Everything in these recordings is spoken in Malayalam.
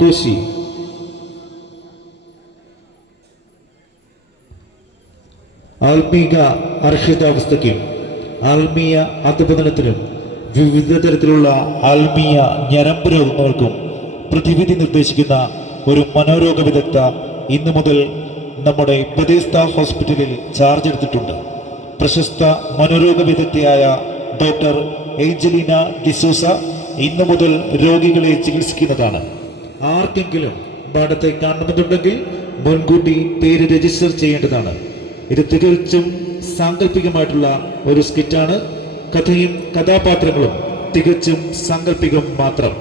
കോശി ആത്മീക അർഹതാവസ്ഥയ്ക്കും ആത്മീയ അധപതനത്തിനും വിവിധ തരത്തിലുള്ള ആത്മീയ ഞരമ്പ് രോഗങ്ങൾക്കും പ്രതിവിധി നിർദ്ദേശിക്കുന്ന ഒരു മനോരോഗ വിദഗ്ധ ഇന്നു മുതൽ നമ്മുടെ ബെതേസ്ദ ഹോസ്പിറ്റലിൽ ചാർജ് എടുത്തിട്ടുണ്ട്. പ്രശസ്ത മനോരോഗ വിദഗ്ധയായ ഡോക്ടർ ഏഞ്ചലീന ഡിസൂസ ഇന്നു മുതൽ രോഗികളെ ചികിത്സിക്കുന്നതാണ്. ആർക്കെങ്കിലും പാഠത്തെ കാണണമെന്നുണ്ടെങ്കിൽ മുൻകൂട്ടി പേര് രജിസ്റ്റർ ചെയ്യേണ്ടതാണ്. ഇത് തികച്ചും സാങ്കല്പികമായിട്ടുള്ള ഒരു സ്കിറ്റാണ്. കഥയും കഥാപാത്രങ്ങളും തികച്ചും സാങ്കല്പികം മാത്രം.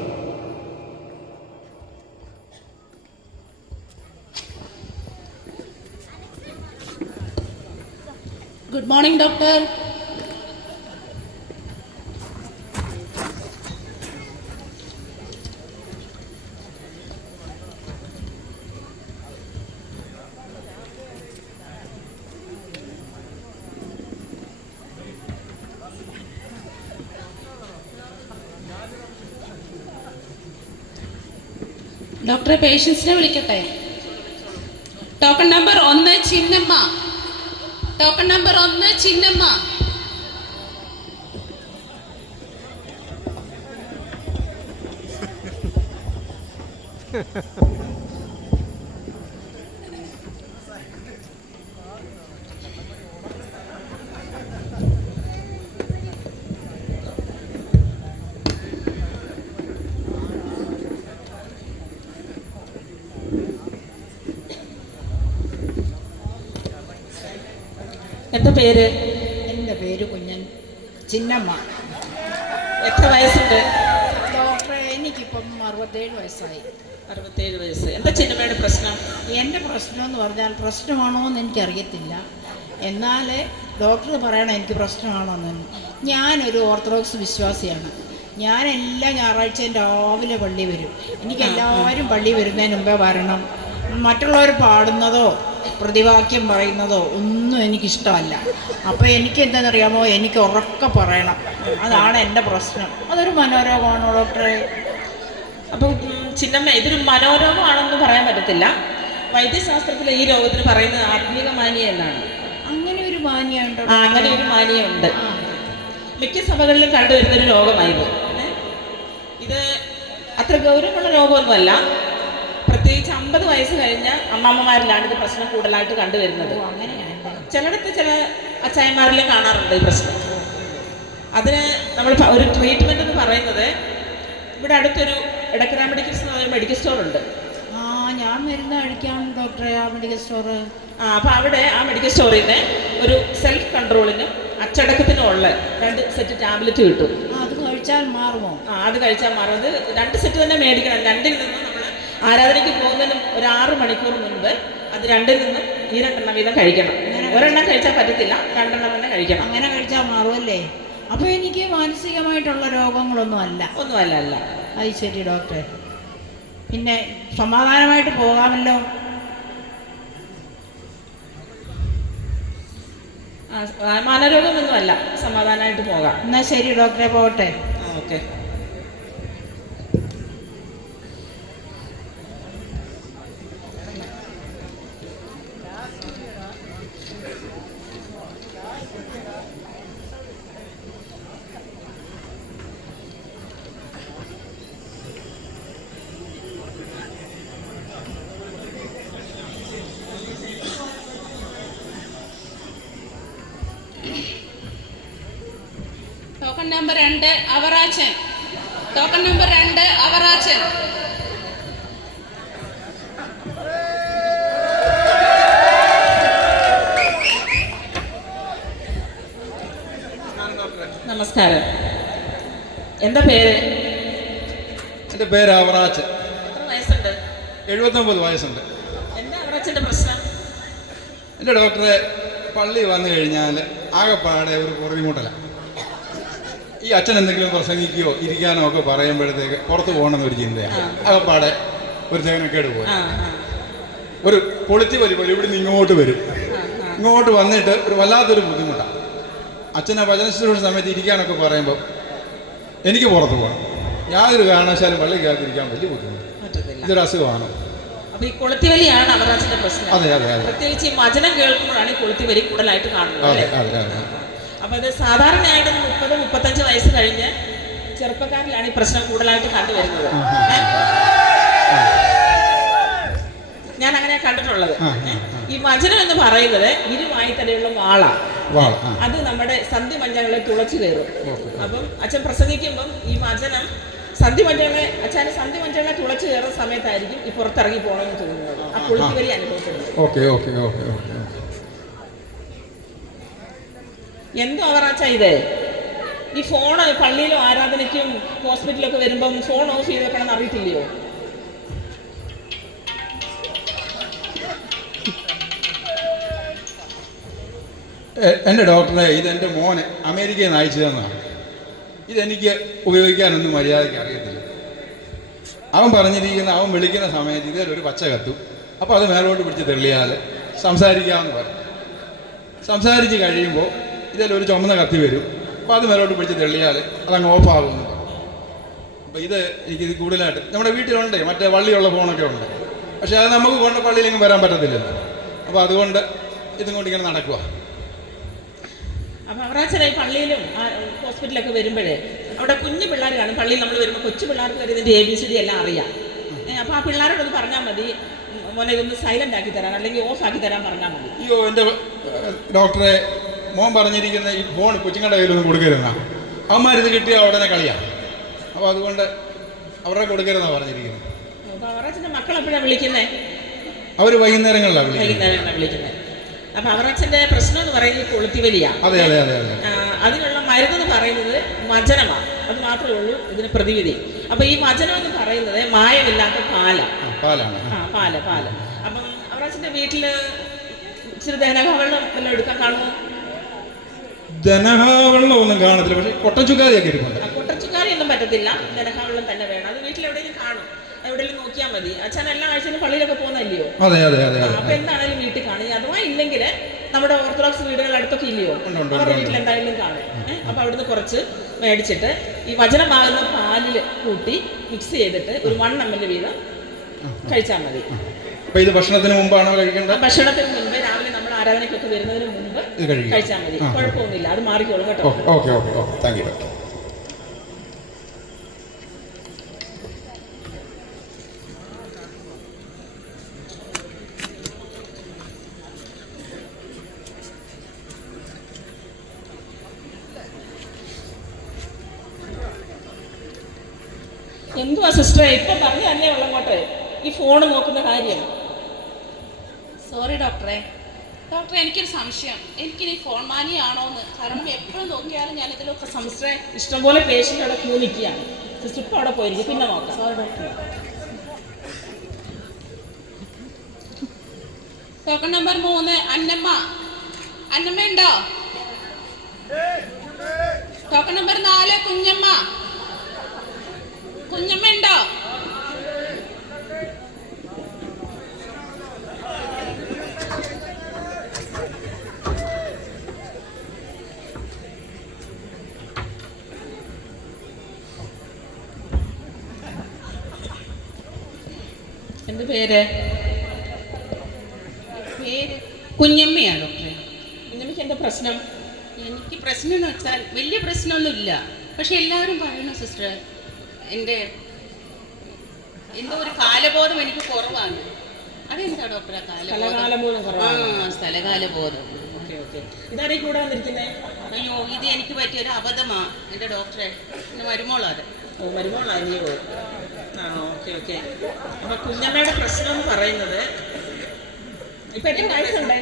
Good morning, doctor. ഡോക്ടറെ പേഷ്യൻസിനെ വിളിക്കട്ടെ. Token number 1 Chinnamma. Token number 1 Chinnamma. എന്താ പേര്? എൻ്റെ പേര് കുഞ്ഞൻ ചിന്നമ്മ. എത്ര വയസ്സുണ്ട്? ഡോക്ടറെ എനിക്കിപ്പം 67 വയസ്സായി. 67 വയസ്സ്. എന്താ ചിന്നമ്മയുടെ പ്രശ്നം? എൻ്റെ പ്രശ്നം എന്ന് പറഞ്ഞാൽ പ്രശ്നമാണോ എന്ന് എനിക്കറിയത്തില്ല. എന്നാൽ ഡോക്ടർ പറയണം എനിക്ക് പ്രശ്നമാണോ എന്ന്. ഞാനൊരു ഓർത്തഡോക്സ് വിശ്വാസിയാണ്. ഞാൻ എല്ലാ ഞായറാഴ്ചയും രാവിലെ പള്ളി വരും. എനിക്ക് എല്ലാവരും പള്ളി വരുന്നതിന് മുമ്പേ വരണം. മറ്റുള്ളവർ പാടുന്നതോ പ്രതിവാക്യം പറയുന്നതോ ഒന്നും എനിക്കിഷ്ടമല്ല. അപ്പോൾ എനിക്ക് എന്താണെന്നറിയാമോ, എനിക്ക് ഉറക്കെ പറയണം. അതാണ് എൻ്റെ പ്രശ്നം. അതൊരു മനോരോഗമാണോ ഡോക്ടറെ? അപ്പം ചിന്നമ്മ, ഇതൊരു മനോരോഗമാണെന്ന് പറയാൻ പറ്റത്തില്ല. വൈദ്യശാസ്ത്രത്തിൽ ഈ രോഗത്തിന് പറയുന്നത് ആത്മീക മാനിയ എന്നാണ്. അങ്ങനെ ഒരു മാനിയുണ്ടോ? അങ്ങനെ ഒരു മാനിയ ഉണ്ട്. മിക്ക സഭകളിലും കണ്ടുവരുന്നൊരു രോഗമായത്. ഇത് അത്ര ഗൗരവമുള്ള രോഗമൊന്നുമല്ല. പ്രത്യേകിച്ച് 50 വയസ്സ് കഴിഞ്ഞ അമ്മാമ്മമാരിലാണ് ഇത് പ്രശ്നം കൂടുതലായിട്ട് കണ്ടുവരുന്നത്. ചിലയിടത്ത് ചില അച്ചായന്മാരിലും കാണാറുണ്ട് ഈ പ്രശ്നം. അതിന് നമ്മൾ ഒരു ട്രീറ്റ്മെൻറ്റ് എന്ന് പറയുന്നത്, ഇവിടെ അടുത്തൊരു എടക്കര മെഡിക്കൽസ് എന്ന് പറയുന്ന മെഡിക്കൽ സ്റ്റോർ ഉണ്ട്. ഞാൻ മരുന്ന് കഴിക്കാം ഡോക്ടറെ, ആ മെഡിക്കൽ സ്റ്റോറ്. അപ്പോൾ അവിടെ ആ മെഡിക്കൽ സ്റ്റോറിൽ നിന്ന് ഒരു സെൽഫ് കൺട്രോളിനും അച്ചടക്കത്തിനും ഉള്ള 2 സെറ്റ് ടാബ്ലറ്റ് കിട്ടും. അത് കഴിച്ചാൽ മാറുമോ? അത് കഴിച്ചാൽ മാറും. അത് 2 സെറ്റ് തന്നെ മേടിക്കണം. 2-ൽ നിന്നും നമ്മൾ ആരാധനയ്ക്ക് പോകുന്നതിന് ഒരു 6 മണിക്കൂർ മുൻപ് അത് 2-ൽ നിന്നും ഈ 2 വീതം കഴിക്കണം. ഒരെണ്ണം കഴിച്ചാൽ പറ്റത്തില്ല, 2 തന്നെ കഴിക്കണം. അങ്ങനെ കഴിച്ചാൽ മാറുമല്ലേ? അപ്പോൾ എനിക്ക് മാനസികമായിട്ടുള്ള രോഗങ്ങളൊന്നും അല്ല. അല്ല. അത് ശരി ഡോക്ടറെ. പിന്നെ സമാധാനമായിട്ട് പോകാമല്ലോ? മാനരോഗമൊന്നുമല്ല, സമാധാനമായിട്ട് പോകാം. എന്നാൽ ശരി ഡോക്ടറെ, പോകട്ടെ. Okay. Token number 2 Avarachan. Token number 2 Avarachan. നമസ്കാരം. എന്താ പേര്? എൻ്റെ പേര് അവറാച്ചൻ. എത്ര വയസ്സുണ്ട്? 79 വയസ്സുണ്ട്. എന്താ അവറാച്ചൻ്റെ പ്രശ്നം? എൻ്റെ ഡോക്ടറെ, പള്ളി വന്നു കഴിഞ്ഞാൽ ആകെപ്പാടെ ഒരു പുറകിമുട്ടല. ഈ അച്ഛൻ എന്തെങ്കിലും പ്രസംഗിക്കുകയോ ഇരിക്കാനോ ഒക്കെ പറയുമ്പോഴത്തേക്ക് പുറത്ത് പോകണമെന്നൊരു ചിന്തയാണ്. ആകെപ്പാടെ ഒരു സേനക്കേട് പോയി ഒരു പൊളിച്ച് വരുമ്പോൾ ഇവിടുന്ന് ഇങ്ങോട്ട് വരും. ഇങ്ങോട്ട് വന്നിട്ട് ഒരു വല്ലാത്തൊരു ബുദ്ധിമുട്ടാണ്. അച്ഛനെ വചനശുശ്രൂഷ സമയത്ത് ഇരിക്കാനൊക്കെ പറയുമ്പോൾ എനിക്ക് പുറത്ത് പോകണം. യാതൊരു കാരണവശാലും പള്ളിക്കകത്തിരിക്കാൻ വലിയ ബുദ്ധിമുട്ട്. ഇതൊരു അസുഖമാണ്. അപ്പൊ ഈ കൊളുത്തിവലിയാണ് അവറാച്ചന്റെ പ്രശ്നം. അതെ അതെ അതെ പ്രത്യേകിച്ച് ഈ വചനം കേൾക്കുമ്പോഴാണ് ഈ കൊളുത്തിവലി കൂടുതലായിട്ട് കാണുന്നത് അതെ അല്ലേ? അതെ അതെ. അപ്പൊ ഇത് സാധാരണയായിട്ട് 30-35 വയസ്സ് കഴിഞ്ഞ് ചെറുപ്പക്കാരിലാണ് ഈ പ്രശ്നം കൂടുതലായിട്ട് കണ്ടുവരുന്നത്. ഞാൻ അങ്ങനെ കണ്ടിട്ടുള്ളത്. ഈ വചനം എന്ന് പറയുന്നത് ഇരുവായി തലയുള്ള വാള. അത് നമ്മുടെ സന്ധിമഞ്ചങ്ങളെ തുളച്ചു കയറും. അപ്പം അച്ഛൻ പ്രസംഗിക്കുമ്പം ഈ വചനം അച്ഛൻ്റെ സന്ധിമഞ്ചങ്ങളെ തുളച്ചു കയറുന്ന സമയത്തായിരിക്കും ഈ പുറത്തിറങ്ങി പോകണമെന്ന് തോന്നുന്നത്. ആ കൊളുത്തിവലി അനുഭവപ്പെടുന്നത്. Okay okay okay okay. എന്തോ അവറാച്ച ഇത് ഈ ഫോണ് പള്ളിയിലും ആരാധനയ്ക്കും ഹോസ്പിറ്റലൊക്കെ വരുമ്പം ഫോൺ ഓഫ് ചെയ്ത് വെക്കണമെന്ന് അറിയത്തില്ലയോ? എൻ്റെ ഡോക്ടറെ, ഇതെൻ്റെ മോനെ അമേരിക്കയിൽ നിന്ന് അയച്ചു തന്നതാണ്. ഇതെനിക്ക് ഉപയോഗിക്കാനൊന്നും മര്യാദയ്ക്ക് അറിയത്തില്ല. അവൻ പറഞ്ഞിരിക്കുന്ന, അവൻ വിളിക്കുന്ന സമയത്ത് ഇതിലൊരു പച്ച കത്തും. അപ്പോൾ അത് മേലോട്ട് പിടിച്ച് തെള്ളിയാൽ സംസാരിക്കാമെന്ന് പറയും. സംസാരിച്ച് കഴിയുമ്പോൾ ഇതിലൊരു ചുമന്ന കത്തി വരും. അപ്പോൾ അത് മേലോട്ട് പിടിച്ച് തെള്ളിയാൽ അതങ്ങ് ഓഫാകുമെന്ന് പറയും. അപ്പോൾ എനിക്കിത് കൂടുതലായിട്ട് നമ്മുടെ വീട്ടിലുണ്ട്, മറ്റേ വള്ളിയുള്ള ഫോണൊക്കെ ഉണ്ട്. പക്ഷേ അത് നമുക്ക് കൊണ്ട് പള്ളിയിലെങ്കിലും വരാൻ പറ്റത്തില്ലല്ലോ. അപ്പോൾ അതുകൊണ്ട് ഇതും കൊണ്ട് ഇങ്ങനെ നടക്കുക. അപ്പം അവറാച്ചനായി പള്ളിയിലും ഹോസ്പിറ്റലൊക്കെ വരുമ്പോഴേ അവിടെ കുഞ്ഞു പിള്ളേർ കാണും. പള്ളിയിൽ നമ്മൾ വരുമ്പോൾ കൊച്ചു പിള്ളേർക്ക് വരെ ഇതിൻ്റെ ABCD എല്ലാം അറിയാം. അപ്പോൾ ആ പിള്ളേരോടൊന്ന് പറഞ്ഞാൽ മതി, മോനെ ഇതൊന്ന് സൈലൻ്റ് ആക്കി തരാൻ അല്ലെങ്കിൽ ഓഫ് ആക്കി തരാൻ പറഞ്ഞാൽ മതി. അയ്യോ, എൻ്റെ ഡോക്ടറെ, മോൻ പറഞ്ഞിരിക്കുന്ന ഈ ഫോൺ കൊച്ചുങ്ങളുടെ കയ്യിലൊന്നും കൊടുക്കരുതെന്നാണ്. അവന്മാരിത് കിട്ടിയാൽ ഉടനെ കളിയാണ്. അപ്പോൾ അതുകൊണ്ട് അവരുടെ കൊടുക്കരുതെന്നാണ് പറഞ്ഞിരിക്കുന്നത്. അപ്പോൾ അവറാച്ചൻ്റെ മക്കൾ എപ്പോഴാണ് വിളിക്കുന്നത്? അവർ വൈകുന്നേരങ്ങളിലാണ് വിളിക്കുന്നത്. അപ്പൊ അവറാച്ചന്റെ പ്രശ്നം എന്ന് പറയുന്നത് കൊളുത്തിവലിയാണ്. അതെ അതെ അതെ അതെ. അതിനുള്ള മരുന്ന് പറയുന്നത് വചനമാണ്. അത് മാത്രമേ ഉള്ളൂ ഇതിന് പ്രതിവിധി. അപ്പൊ ഈ വചനം എന്ന് പറയുന്നത് മായമില്ലാത്ത പാലാണ്. പാല്. അപ്പം അവറാച്ചന്റെ വീട്ടില് ഇച്ചിരി ദഹനവെള്ളം വല്ലതും എടുക്കാൻ കാണുമോ? ദനഹാവെള്ളം ഒന്നും കാണത്തില്ല, പക്ഷെ കൊട്ടച്ചുക്കാരിയൊക്കെ ഇരിപ്പുണ്ട്. കൊട്ടച്ചുക്കാരി ഒന്നും പറ്റത്തില്ല, ദനഹാവെള്ളം തന്നെ വേണം. അത് വീട്ടിലെവിടെയെങ്കിലും കാണും, എവിടെയെങ്കിലും നോക്കിയാൽ മതി. അച്ഛൻ എല്ലാ ആഴ്ചയിലും പള്ളിയിലൊക്കെ പോകുന്നല്ലയോ? അതെ അതെ അതെ. അപ്പൊ എന്താണെങ്കിലും വീട്ടിൽ കാണും. അഥവാ ഇല്ലെങ്കിൽ നമ്മുടെ ഓർത്തഡോക്സ് വീടുകൾ അടുത്തൊക്കെ ഇല്ലയോ, അവരുടെ വീട്ടിൽ എന്തായാലും കാണും. അപ്പൊ അവിടുന്ന് കുറച്ച് മേടിച്ചിട്ട് ഈ വചനമാകുന്ന പാലിൽ കൂട്ടി മിക്സ് ചെയ്തിട്ട് ഒരു 1 ml വീതം കഴിച്ചാൽ മതി. അപ്പൊ ഇത് ഭക്ഷണത്തിന് മുമ്പാണോ കഴിക്കേണ്ടത്? ഭക്ഷണത്തിന് മുമ്പ്, രാവിലെ നമ്മൾ ആരാധനയ്ക്കൊക്കെ വരുന്നതിന് മുമ്പ് കഴിച്ചാൽ മതി. കുഴപ്പമൊന്നുമില്ല, അത് മാറിക്കോളും കേട്ടോ. Okay okay okay, thank you. എന്തുവാ സിസ്റ്ററെ ഇപ്പം പറഞ്ഞു തന്നെ ഉള്ളങ്ങോട്ടെ ഈ ഫോൺ നോക്കുന്ന കാര്യം? സോറി ഡോക്ടറെ, എനിക്കൊരു സംശയം. എനിക്കിനി ഫോൺ മാനിയാണോ എന്ന്. കാരണം എപ്പോഴും നോക്കിയാലും ഞാൻ ഇതിലൊക്കെ സിസ്റ്ററെ ഇഷ്ടംപോലെ പേഷ്യൻ്റ് അവിടെ ക്യൂ നിൽക്കുകയാണ്. സിസ്റ്റർ ഇപ്പം അവിടെ പോയിരിക്കും, പിന്നെ നോക്കാം. Sorry doctor. Token number 3 Annamma ഉണ്ടോ? ടോക്കൺ നമ്പർ 4 കുഞ്ഞമ്മ ഉണ്ടോ? എന്ത് പേര്? കുഞ്ഞമ്മയാണ് ഡോക്ടറെ. കുഞ്ഞമ്മയ്ക്ക് എന്താ പ്രശ്നം? എനിക്ക് പ്രശ്നം എന്ന് വെച്ചാൽ വലിയ പ്രശ്നമൊന്നുമില്ല. പക്ഷെ എല്ലാവരും പറയണു സിസ്റ്റർ, എന്തോ ഒരു കാലബോധം എനിക്ക് കുറവാണ്. അതെന്താ ഡോക്ടറെ സ്ഥലകാലബോധം? ഇതാരെ കൂടെ വന്നിരിക്കുന്നേ? അയ്യോ, ഇത് എനിക്ക് പറ്റിയൊരു അബദ്ധമാണ് എൻ്റെ ഡോക്ടറെ. എൻ്റെ മരുമോളാണ്. മരുമോളായോ? ഓക്കെ. അപ്പൊ കുഞ്ഞമ്മയുടെ പ്രശ്നം എന്ന് പറയുന്നത് ഇപ്പൊ എത്ര വയസ്സുണ്ട്?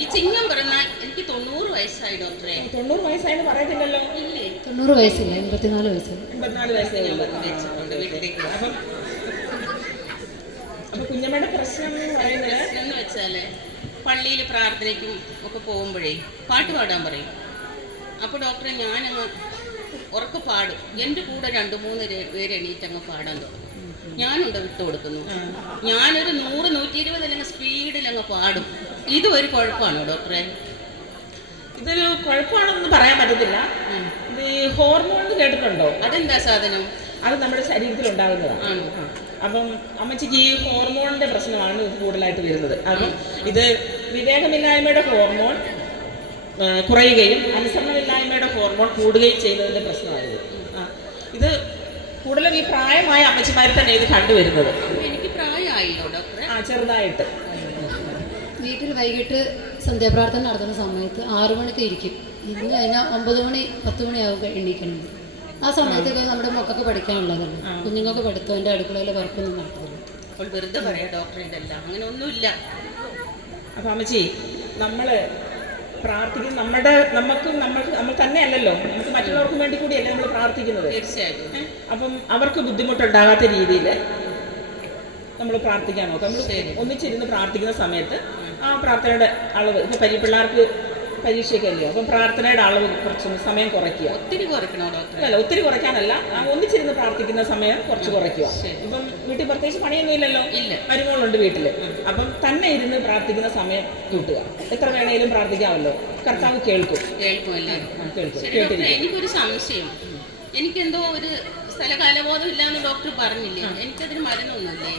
ഈ ചിങ്ങം പറഞ്ഞാൽ എനിക്ക് 90 വയസ്സായി ഡോക്ടറെ. 90 വയസ്സായെന്ന് പറയത്തില്ലല്ലോ. ഇല്ലേ, 90 വയസ്സില്ല, 84 വയസ്സ്. 84 വയസ്സ് ഞാൻ വെച്ചിട്ടുണ്ട് വീട്ടിലേക്ക്. അപ്പൊ കുഞ്ഞമ്മയുടെ പ്രശ്നം എന്ന് പറയുന്നത് എന്ന് വെച്ചാൽ പള്ളിയിൽ പ്രാർത്ഥനയ്ക്കും ഒക്കെ പോകുമ്പോഴേ പാട്ട് പാടാൻ പറയും. അപ്പോൾ ഡോക്ടറെ ഞാനങ്ങ് ഉറക്കെ പാടും. എൻ്റെ കൂടെ 2-3 പേര് എണീറ്റങ്ങ് പാടാൻ തുടങ്ങും. ഞാനുണ്ട് വിട്ടു കൊടുക്കുന്നു. ഞാനൊരു 100-120 അല്ലെങ്കിൽ സ്പീഡിലങ്ങ് പാടും. ഇതും ഒരു കുഴപ്പമാണോ ഡോക്ടറെ? ഇതൊരു കുഴപ്പമാണെന്ന് പറയാൻ പറ്റത്തില്ല. ഇത് ഹോർമോൺ കേട്ടിട്ടുണ്ടോ? അതെന്താ സാധനം? അത് നമ്മുടെ ശരീരത്തിൽ ഉണ്ടാകുന്നതാണ്. അപ്പം അമ്മച്ചിക്ക് ഈ ഹോർമോണിൻ്റെ പ്രശ്നമാണ് ഇത് കൂടുതലായിട്ട് വരുന്നത്. അപ്പം ഇത് വിവേകമില്ലായ്മയുടെ ഹോർമോൺ കുറയുകയും അനുസരണമില്ലായ്മയുടെ ഹോർമോൺ കൂടുകയും ചെയ്യുന്നതിൻ്റെ പ്രശ്നമാണിത്. ഇത് കൂടുതലും ഈ പ്രായമായ അമ്മച്ചിമാരിൽ തന്നെ ഇത് കണ്ടുവരുന്നത്. എനിക്ക് പ്രായമായില്ലോ ഡോക്ടറെ? ചെറുതായിട്ട്. വീട്ടിൽ വൈകിട്ട് സന്ധ്യാപ്രാർത്ഥന നടത്തുന്ന സമയത്ത് 6 മണിക്ക് ഇരിക്കും. ഇരുന്ന് കഴിഞ്ഞാൽ 9 മണി 10 മണിയാവും എണീക്കണമെങ്കിൽ. ആ സമയത്തൊക്കെ നമ്മുടെ മക്കൾക്ക് പഠിക്കാനുള്ളതല്ലേ, കുഞ്ഞുങ്ങൾക്ക് പഠിത്തം, അടുക്കളയിലെ വർക്കൊന്നും നടത്തില്ല. അപ്പോൾ വെറുതെ പറയാം ഡോക്ടറെ, ഇതെല്ലാം അങ്ങനെ ഒന്നുമില്ല. അപ്പം അമ്മച്ചി, നമ്മൾ പ്രാർത്ഥിക്കുന്നത് നമ്മൾ തന്നെ അല്ലല്ലോ, നമുക്ക് മറ്റുള്ളവർക്കും വേണ്ടി കൂടിയല്ലേ നമ്മൾ പ്രാർത്ഥിക്കുന്നത്. തീർച്ചയായിട്ടും. അപ്പം അവർക്ക് ബുദ്ധിമുട്ടുണ്ടാകാത്ത രീതിയിൽ നമ്മൾ പ്രാർത്ഥിക്കാൻ നോക്കാം. നമ്മൾ ഒന്നിച്ചിരുന്ന് പ്രാർത്ഥിക്കുന്ന സമയത്ത് ആ പ്രാർത്ഥനയുടെ അളവ്, ഇപ്പോൾ പിള്ളേർക്ക് പരീക്ഷയൊക്കെ അല്ലയോ, അപ്പം പ്രാർത്ഥനയുടെ അളവ് കുറച്ച് സമയം കുറയ്ക്കുക. ഒത്തിരി കുറയ്ക്കണോ ഡോക്ടർ? അല്ല, ഒത്തിരി കുറയ്ക്കാനല്ല, ഒന്നിച്ചിരുന്ന് പ്രാർത്ഥിക്കുന്ന സമയം കുറച്ച് കുറയ്ക്കുക. ഇപ്പം വീട്ടിൽ പ്രത്യേകിച്ച് പണിയൊന്നും ഇല്ലല്ലോ, ഇല്ല, മരുമകളുണ്ട് വീട്ടിൽ. അപ്പം തന്നെ ഇരുന്ന് പ്രാർത്ഥിക്കുന്ന സമയം കൂട്ടുക. എത്ര വേണേലും പ്രാർത്ഥിക്കാമല്ലോ, കർത്താവ് കേൾക്കും. കേൾക്കുമല്ലേ? കേൾക്കും. എനിക്കൊരു സംശയം, എനിക്കെന്തോ ഒരു സ്ഥലകാലബോധം ഇല്ലാന്ന് ഡോക്ടർ പറഞ്ഞില്ലേ? എനിക്കതിന് മരുന്നൊന്നുമില്ലേ?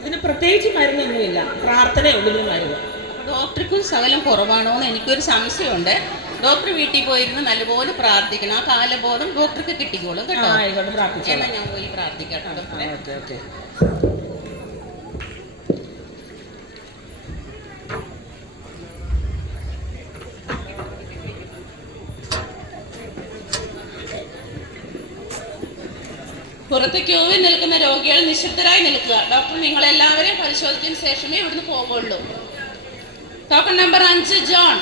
ഇതിന് പ്രത്യേകിച്ച് മരുന്നൊന്നുമില്ല, പ്രാർത്ഥനയുള്ളതിന് മരുന്ന്. ഡോക്ടർക്കും ശകലം കുറവാണോ എന്ന് എനിക്കൊരു സംശയമുണ്ട്. ഡോക്ടർ വീട്ടിൽ പോയിരുന്ന് നല്ലപോലെ പ്രാർത്ഥിക്കണം. ആ കാലബോധം ഡോക്ടർക്ക് കിട്ടിക്കോളും കേട്ടോ. എന്നാൽ ഞാൻ പോയി പ്രാർത്ഥിക്കാം ഡോക്ടറെ. ഓക്കെ. പുറത്ത് ക്യൂവിൽ നിൽക്കുന്ന രോഗികൾ നിശബ്ദരായി നിൽക്കുക. ഡോക്ടർ നിങ്ങളെല്ലാവരെയും പരിശോധിച്ചതിന് ശേഷമേ ഇവിടുന്ന് പോകുള്ളൂ. Token number 5 John.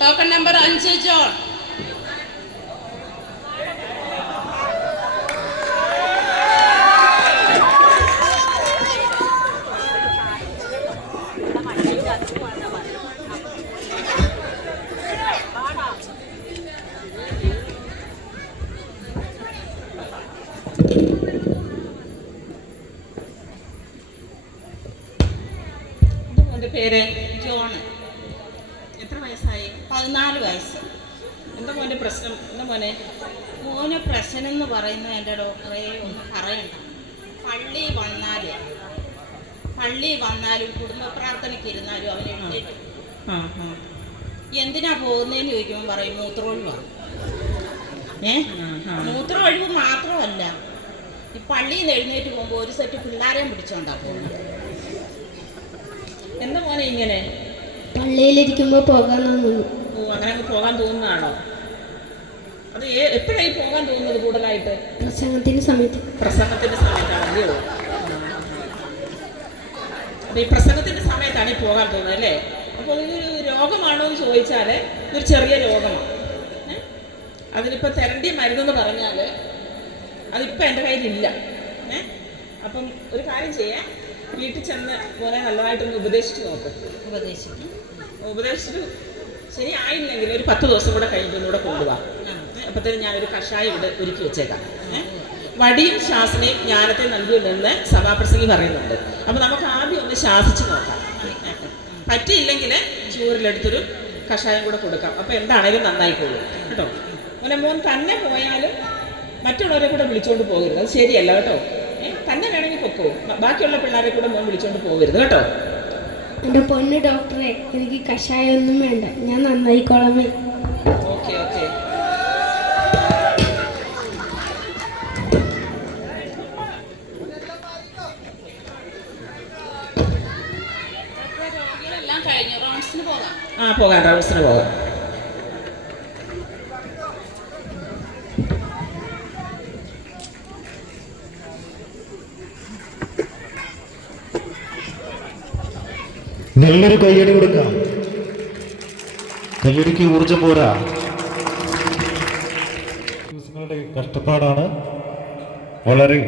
Token number 5 John. പേര് ജോൺ. എത്ര വയസ്സായി? 14 വയസ്സ്. എന്താ മോൻ്റെ പ്രശ്നം? എന്താ മോനെ? മോനെ പ്രശ്നം എന്ന് പറയുന്നത് എൻ്റെ ഡോക്ടറെ ഒന്ന് പറയണ്ട. പള്ളി വന്നാലും കുടുംബ പ്രാർത്ഥനയ്ക്ക് ഇരുന്നാലും അവൻ എഴുന്നേറ്റ് എന്തിനാ പോകുന്നതെന്ന് ചോദിക്കുമ്പോൾ പറയും മൂത്രമൊഴിവാണ്. മൂത്രമൊഴിവ് മാത്രമല്ല, ഈ പള്ളിയിൽ നിന്ന് എഴുന്നേറ്റ് പോകുമ്പോൾ ഒരു സെറ്റ് പിള്ളേരെയും പിടിച്ചോണ്ടാണ് പോകുന്നത്. എന്താ മോനെ ഇങ്ങനെ? പള്ളിയിലിരിക്കുമ്പോൾ പോകാൻ തോന്നുന്നു. അങ്ങനെ അങ്ങ് പോകാൻ തോന്നുന്നതാണോ? അത് എപ്പോഴായി പോകാൻ തോന്നുന്നത് കൂടുതലായിട്ട്? പ്രസംഗത്തിന്റെ സമയത്താണല്ലോ. അപ്പൊ ഈ പ്രസംഗത്തിന്റെ സമയത്താണ് ഈ പോകാൻ തോന്നുന്നത് അല്ലേ? അപ്പോൾ ഇതൊരു രോഗമാണോ എന്ന് ചോദിച്ചാൽ ഇതൊരു ചെറിയ രോഗമാണ്. അതിനിപ്പോ തെരണ്ടിയ മരുന്നെന്ന് പറഞ്ഞാൽ അതിപ്പോ എൻ്റെ കയ്യിലില്ല. അപ്പം ഒരു കാര്യം ചെയ്യാം, വീട്ടിൽ ചെന്ന് പോലെ നല്ലതായിട്ടൊന്ന് ഉപദേശിച്ച് നോക്കും. ഉപദേശിച്ചിട്ട് ശരിയായില്ലെങ്കിൽ ഒരു 10 ദിവസം കൂടെ കഴിഞ്ഞിട്ടൊന്നുകൂടെ കൊണ്ടുപോകാം. അപ്പോഴത്തേനും ഞാനൊരു കഷായം ഇവിടെ ഒരുക്കി വെച്ചേക്കാം. വടിയും ശാസനയും ജ്ഞാനത്തെ നൽകുമെന്ന് സഭാപ്രസംഗി പറയുന്നുണ്ട്. അപ്പോൾ നമുക്ക് ആദ്യം ഒന്ന് ശാസിച്ച് നോക്കാം. പറ്റിയില്ലെങ്കിൽ ചൂരിലെടുത്തൊരു കഷായം കൂടെ കൊടുക്കാം. അപ്പോൾ എന്താണേലും നന്നായിക്കോളും കേട്ടോ. മോൻ തന്നെ പോയാലും മറ്റുള്ളവരെ കൂടെ വിളിച്ചുകൊണ്ട് പോകരുത്, അത് ശരിയല്ല കേട്ടോ. തന്നെ വേണമെങ്കിൽ പൊക്കോ, ബാക്കിയുള്ള പിള്ളേരെ കൂടെ മോൻ വിളിച്ചുകൊണ്ട് പോകരുത് കേട്ടോ. എൻ്റെ പൊന്ന് ഡോക്ടറെ, എനിക്ക് കഷായമൊന്നും വേണ്ട, ഞാൻ നന്നായിക്കോളാമേ. Okay okay. രോഗികളെല്ലാം കഴിഞ്ഞു, റൗണ്ട്സിന് പോകാം. പോകാം, റൗണ്ട്സിന് പോകാം. നല്ലൊരു കയ്യടി കൊടുക്കാം. കയ്യടിക്ക് ഊർജം പോരാ, ദിവസങ്ങളുടെ കഷ്ടപ്പാടാണ്. വളരെ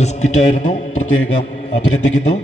റിസ്കിറ്റായിരുന്നു, പ്രത്യേകം അഭിനന്ദിക്കുന്നു.